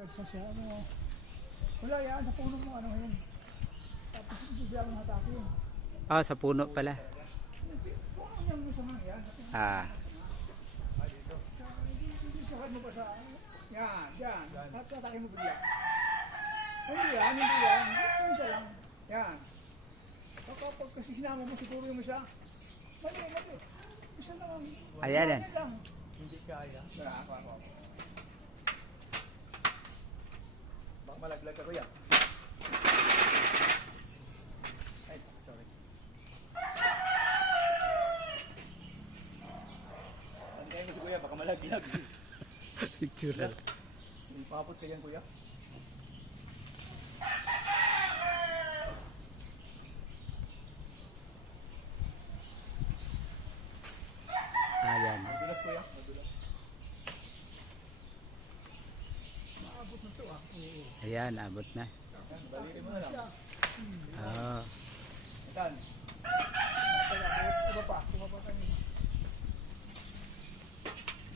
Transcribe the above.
Pwersa siya, ano, wala yan, sa puno mo, ano yun. Tapos bigla mo hatake yun. Ah, sa puno pala. Puno yung gusto mo yan. Ah. Sakad mo pa sa, yan, yan. At hatake mo bigla. Hindi yan, hindi yan. Yung isa lang. Yan. Kapag kasi sinama mo siguro yung isa. Mali. Isa lang. Ayan. Hindi kaya. Wala ako. Baka malaglag ako yan. Ay, sorry. Antayin mo si kuya, baka malaglag. Picture. Hindi papot ka yan kuya. Ayan. Madulas kuya, madulas. Maabot na ito ah. Ayan, abot na. Daliri mo na lang. Oh. Itan.